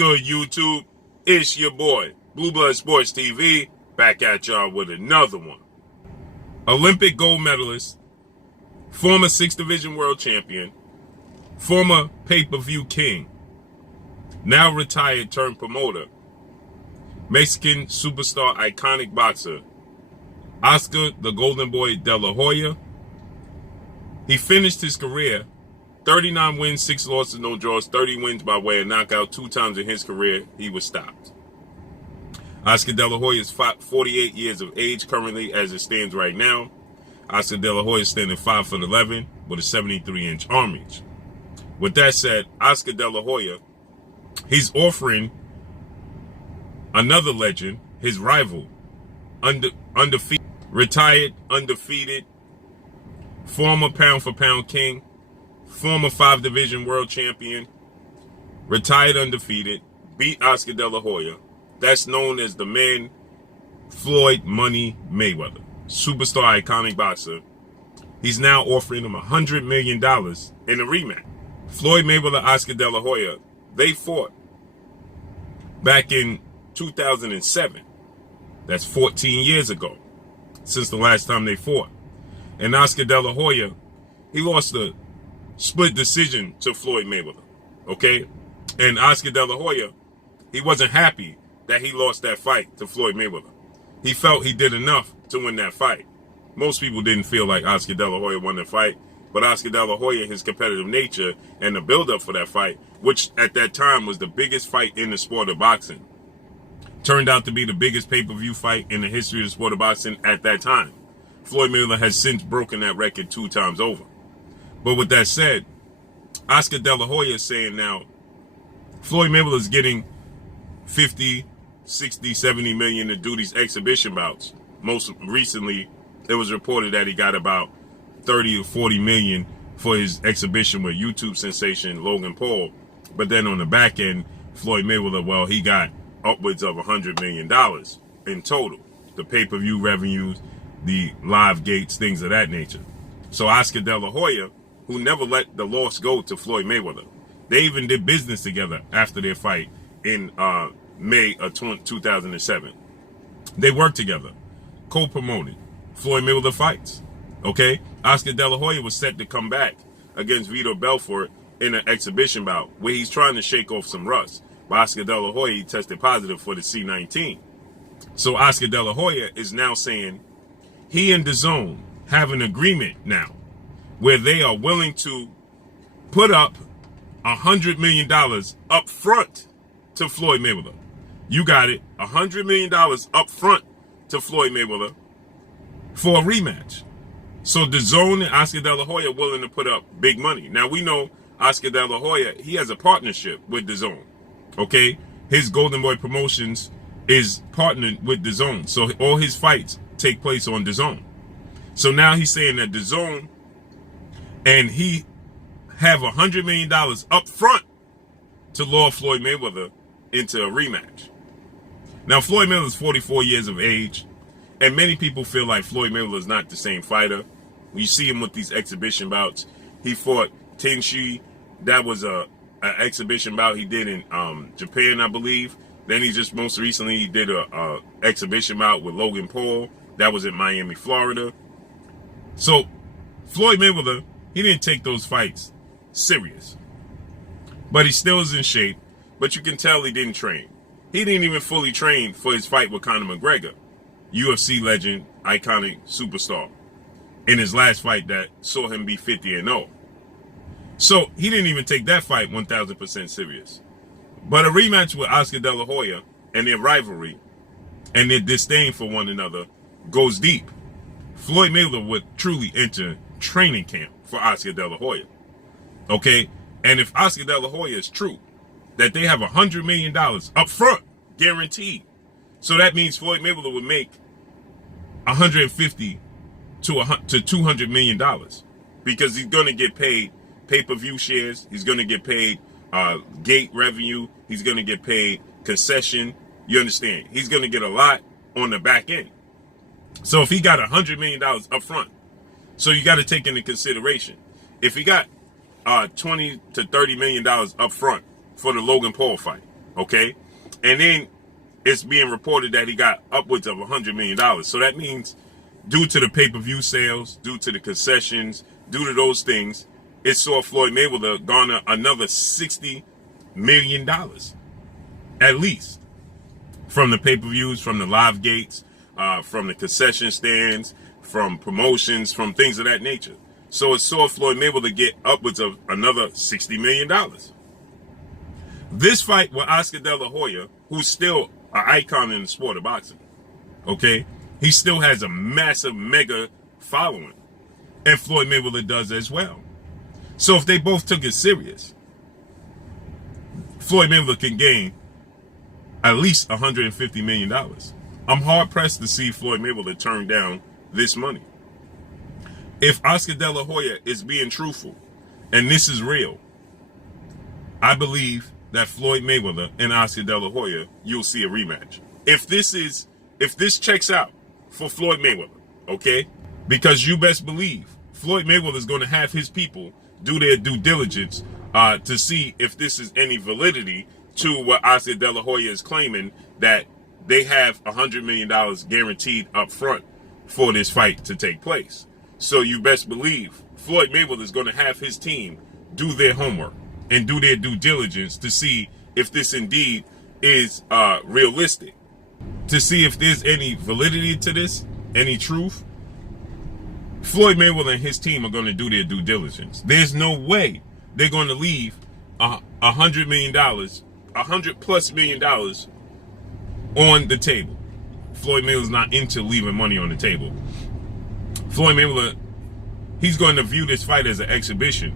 good, YouTube? It's your boy, Blue Blood Sports TV, back at y'all with another one. Olympic gold medalist, former 6th Division world champion, former pay-per-view king, now retired turned promoter, Mexican superstar iconic boxer, Oscar the Golden Boy De La Hoya. He finished his career 39 wins, 6 losses, no draws, 30 wins by way of knockout. 2 times in his career, he was stopped. Oscar De La Hoya is 48 years of age currently as it stands right now. Oscar De La Hoya is standing 5'11" with a 73-inch arm reach. With that said, Oscar De La Hoya, he's offering another legend, his rival, undefeated, retired, undefeated, former pound-for-pound king, former 5th Division world champion, retired undefeated, beat Oscar De La Hoya. That's known as the man Floyd Money Mayweather, superstar iconic boxer. He's now offering him $100 million in a rematch. Floyd Mayweather, Oscar De La Hoya, they fought back in 2007. That's 14 years ago since the last time they fought. And Oscar De La Hoya, he lost a split decision to Floyd Mayweather, okay? And Oscar De La Hoya, he wasn't happy that he lost that fight to Floyd Mayweather. He felt he did enough to win that fight. Most people didn't feel like Oscar De La Hoya won the fight, but Oscar De La Hoya, his competitive nature and the build-up for that fight, which at that time was the biggest fight in the sport of boxing, turned out to be the biggest pay-per-view fight in the history of the sport of boxing at that time. Floyd Mayweather has since broken that record 2 times over. But with that said, Oscar De La Hoya is saying now, Floyd Mayweather is getting 50, 60, 70 million to do these exhibition bouts. Most recently, it was reported that he got about 30 or 40 million for his exhibition with YouTube sensation Logan Paul. But then on the back end, Floyd Mayweather, well, he got upwards of $100 million in total. The pay-per-view revenues, the live gates, things of that nature. So Oscar De La Hoya, who never let the loss go to Floyd Mayweather. They even did business together after their fight in May of 2007. They worked together, co-promoted Floyd Mayweather fights. Okay? Oscar De La Hoya was set to come back against Vitor Belfort in an exhibition bout where he's trying to shake off some rust. But Oscar De La Hoya, he tested positive for the C19. So Oscar De La Hoya is now saying he and Dazn have an agreement now where they are willing to put up $100 million up front to Floyd Mayweather. You got it, $100 million up front to Floyd Mayweather for a rematch. So Dazn and Oscar De La Hoya are willing to put up big money. Now we know Oscar De La Hoya, he has a partnership with Dazn. Okay? His Golden Boy Promotions is partnered with Dazn. So all his fights take place on Dazn. So now he's saying that Dazn and he have $100 million up front to lure Floyd Mayweather into a rematch. Now, Floyd Mayweather is 44 years of age, and many people feel like Floyd Mayweather is not the same fighter. You see him with these exhibition bouts. He fought Tenshi. That was a exhibition bout he did in Japan, I believe. Then he just most recently he did a exhibition bout with Logan Paul. That was in Miami, Florida. So Floyd Mayweather, he didn't take those fights serious. But he still is in shape. But you can tell he didn't train. He didn't even fully train for his fight with Conor McGregor, UFC legend, iconic superstar, in his last fight that saw him be 50-0. So he didn't even take that fight 1,000% serious. But a rematch with Oscar De La Hoya and their rivalry and their disdain for one another goes deep. Floyd Mayweather would truly enter training camp for Oscar De La Hoya. Okay? And if Oscar De La Hoya is true, that they have $100 million up front, guaranteed. So that means Floyd Mayweather would make $150 to $200 million because he's going to get paid pay-per-view shares. He's going to get paid gate revenue. He's going to get paid concession. You understand? He's going to get a lot on the back end. So if he got $100 million up front, so you got to take into consideration, if he got $20 to $30 million up front for the Logan Paul fight, Okay? And then it's being reported that he got upwards of $100 million. So that means due to the pay-per-view sales, due to the concessions, due to those things, it saw Floyd Mayweather garner another $60 million, at least, from the pay-per-views, from the live gates, from the concession stands, from promotions, from things of that nature. So it saw Floyd Mayweather get upwards of another $60 million. This fight with Oscar De La Hoya, who's still an icon in the sport of boxing, okay? He still has a massive, mega following. And Floyd Mayweather does as well. So if they both took it serious, Floyd Mayweather can gain at least $150 million. I'm hard-pressed to see Floyd Mayweather turn down this money. If Oscar De La Hoya is being truthful, and this is real, I believe that Floyd Mayweather and Oscar De La Hoya, you'll see a rematch. If this checks out for Floyd Mayweather, okay? Because you best believe Floyd Mayweather is going to have his people do their due diligence to see if this is any validity to what Oscar De La Hoya is claiming, that they have $100 million guaranteed up front for this fight to take place. So you best believe Floyd Mayweather is going to have his team do their homework and do their due diligence to see if this indeed is realistic, to see if there's any validity to this, any truth. Floyd Mayweather and his team are going to do their due diligence. There's no way they're going to leave $100 million, $100+ million on the table. Floyd Mayweather's not into leaving money on the table. Floyd Mayweather, he's going to view this fight as an exhibition,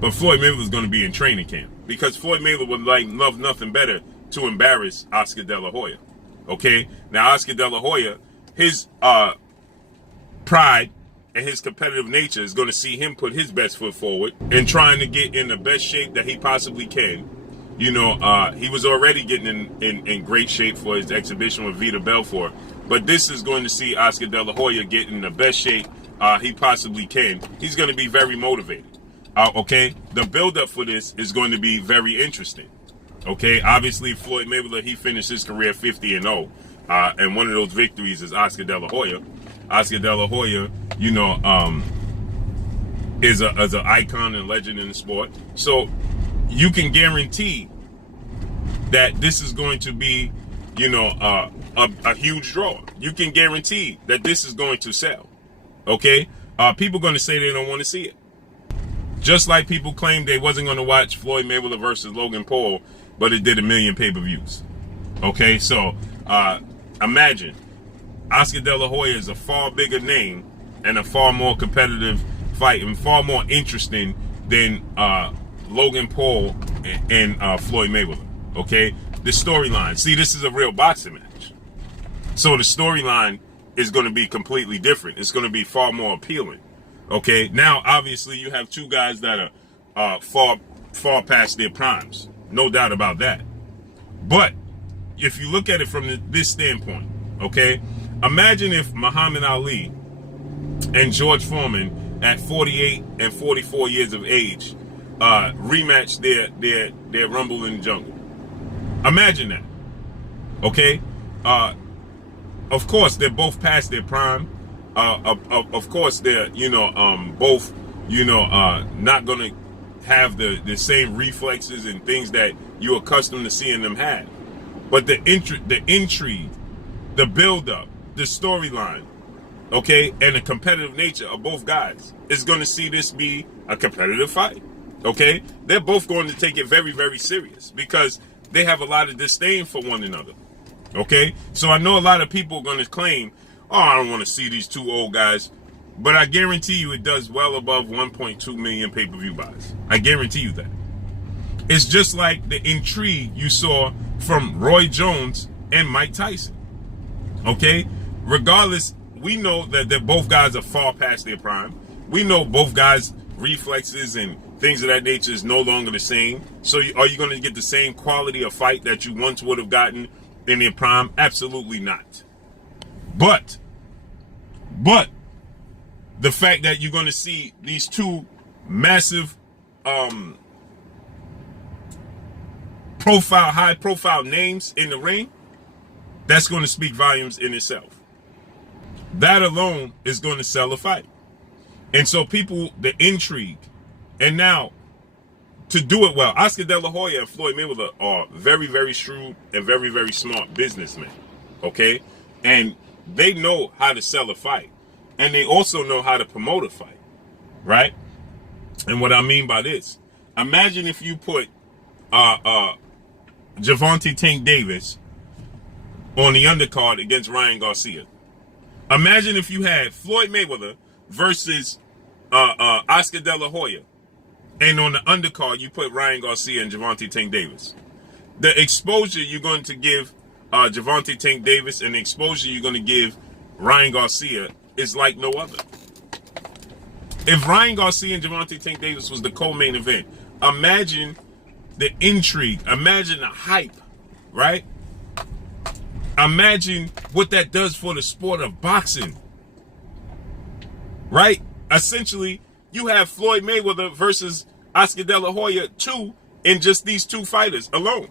but Floyd Mayweather's going to be in training camp, because Floyd Mayweather would love nothing better to embarrass Oscar De La Hoya. Okay? Now, Oscar De La Hoya, his pride and his competitive nature is going to see him put his best foot forward and trying to get in the best shape that he possibly can. You know, he was already getting in great shape for his exhibition with Vita Belfort, but this is going to see Oscar De La Hoya get in the best shape he possibly can. He's going to be very motivated. Okay, the build-up for this is going to be very interesting. Okay, obviously Floyd Mayweather, he finished his career 50-0, and one of those victories is Oscar De La Hoya. Oscar De La Hoya, you know, is an icon and legend in the sport. So you can guarantee that this is going to be, you know, a huge draw. You can guarantee that this is going to sell. Okay, people are going to say they don't want to see it. Just like people claimed they wasn't going to watch Floyd Mayweather versus Logan Paul, but it did 1 million pay-per-views. Okay, so imagine Oscar De La Hoya is a far bigger name and a far more competitive fight and far more interesting than Logan Paul and Floyd Mayweather. Okay, the storyline. See, this is a real boxing match, so the storyline is going to be completely different. It's going to be far more appealing. Okay, now obviously you have two guys that are far past their primes, no doubt about that. But if you look at it from this standpoint, okay, imagine if Muhammad Ali and George Foreman at 48 and 44 years of age rematch their Rumble in the Jungle. Imagine that. Okay, of course they're both past their prime. Of course they're, you know, both, you know, not gonna have the same reflexes and things that you're accustomed to seeing them have. But the intrigue, the build-up, the storyline, okay, and the competitive nature of both guys is going to see this be a competitive fight. Okay, they're both going to take it very, very serious because they have a lot of disdain for one another. Okay, so I know a lot of people are going to claim, oh, I don't want to see these two old guys. But I guarantee you it does well above 1.2 million pay-per-view buys. I guarantee you that. It's just like the intrigue you saw from Roy Jones and Mike Tyson. Okay? Regardless, we know that both guys are far past their prime. We know both guys' reflexes and things of that nature is no longer the same. So are you going to get the same quality of fight that you once would have gotten in their prime? Absolutely not. But the fact that you're going to see these two massive high profile names in the ring, that's going to speak volumes in itself. That alone is going to sell a fight. And so people, the intrigue, and now to do it well, Oscar De La Hoya and Floyd Mayweather are very, very shrewd and very, very smart businessmen. Okay? And they know how to sell a fight. And they also know how to promote a fight. Right? And what I mean by this, imagine if you put Gervonta Tank Davis on the undercard against Ryan Garcia. Imagine if you had Floyd Mayweather versus Oscar De La Hoya, and on the undercard you put Ryan Garcia and Gervonta Tank Davis. The exposure you're going to give Gervonta Tank Davis and the exposure you're going to give Ryan Garcia is like no other. If Ryan Garcia and Gervonta Tank Davis was the co-main event, imagine the intrigue, imagine the hype, right? Imagine what that does for the sport of boxing, right? Essentially, you have Floyd Mayweather versus Oscar De La Hoya 2 in just these two fighters alone,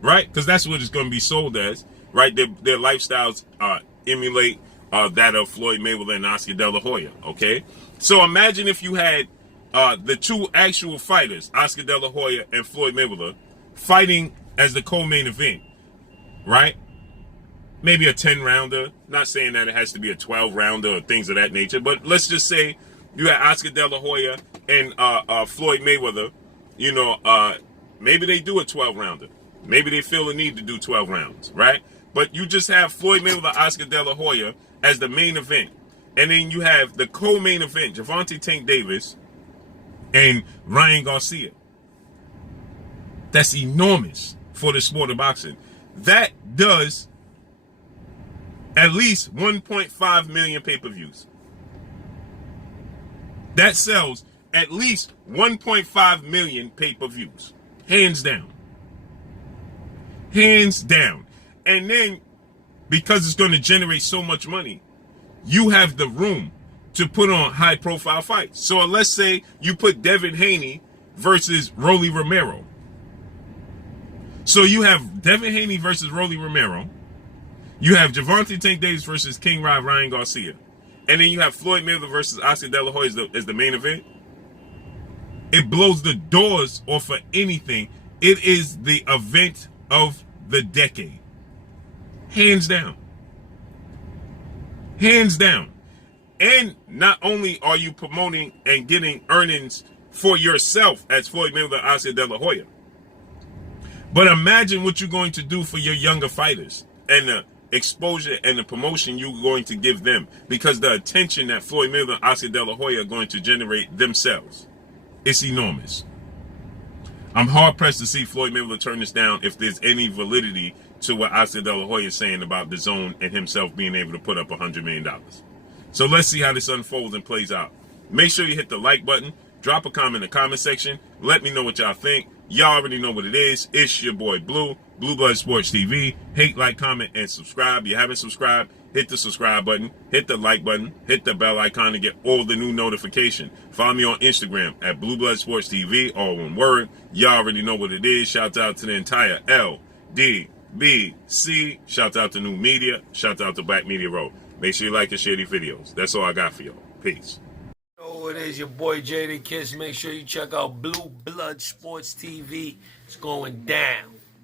right? Because that's what it's going to be sold as, right? Their lifestyles emulate that of Floyd Mayweather and Oscar De La Hoya, okay? So imagine if you had the two actual fighters, Oscar De La Hoya and Floyd Mayweather, fighting as the co-main event, right? Maybe a 10-rounder. Not saying that it has to be a 12-rounder or things of that nature, but let's just say you had Oscar De La Hoya and Floyd Mayweather. You know, maybe they do a 12-rounder. Maybe they feel the need to do 12 rounds, right? But you just have Floyd Mayweather, Oscar De La Hoya as the main event. And then you have the co-main event, Gervonta Tank Davis and Ryan Garcia. That's enormous for the sport of boxing. That does at least 1.5 million pay-per-views. That sells at least 1.5 million pay-per-views. Hands down. Hands down. And then, because it's going to generate so much money, you have the room to put on high-profile fights. So let's say you put Devin Haney versus Rolly Romero. So you have Devin Haney versus Rolly Romero. You have Gervonta Tank Davis versus King Rod Ryan Garcia. And then you have Floyd Mayweather versus Oscar De La Hoya as the main event. It blows the doors off of anything. It is the event of the decade. Hands down. Hands down. And not only are you promoting and getting earnings for yourself as Floyd Mayweather, Oscar De La Hoya, but imagine what you're going to do for your younger fighters and the exposure and the promotion you're going to give them, because the attention that Floyd Mayweather and Oscar De La Hoya are going to generate themselves, it's enormous. I'm hard-pressed to see Floyd Mayweather turn this down if there's any validity to what Oscar De La Hoya is saying about Dazn and himself being able to put up $100 million. So let's see how this unfolds and plays out. Make sure you hit the like button. Drop a comment in the comment section. Let me know what y'all think. Y'all already know what it is. It's your boy Blue, Blue Blood Sports TV. Hate, like, comment, and subscribe. If you haven't subscribed, hit the subscribe button, hit the like button, hit the bell icon to get all the new notification. Follow me on Instagram at Blue Blood Sports TV, all one word. Y'all already know what it is. Shout out to the entire LDBC. Shout out to New Media. Shout out to Black Media Road. Make sure you like and share these videos. That's all I got for y'all. Peace. Oh, it is your boy Jada Kiss. Make sure you check out Blue Blood Sports TV. It's going down.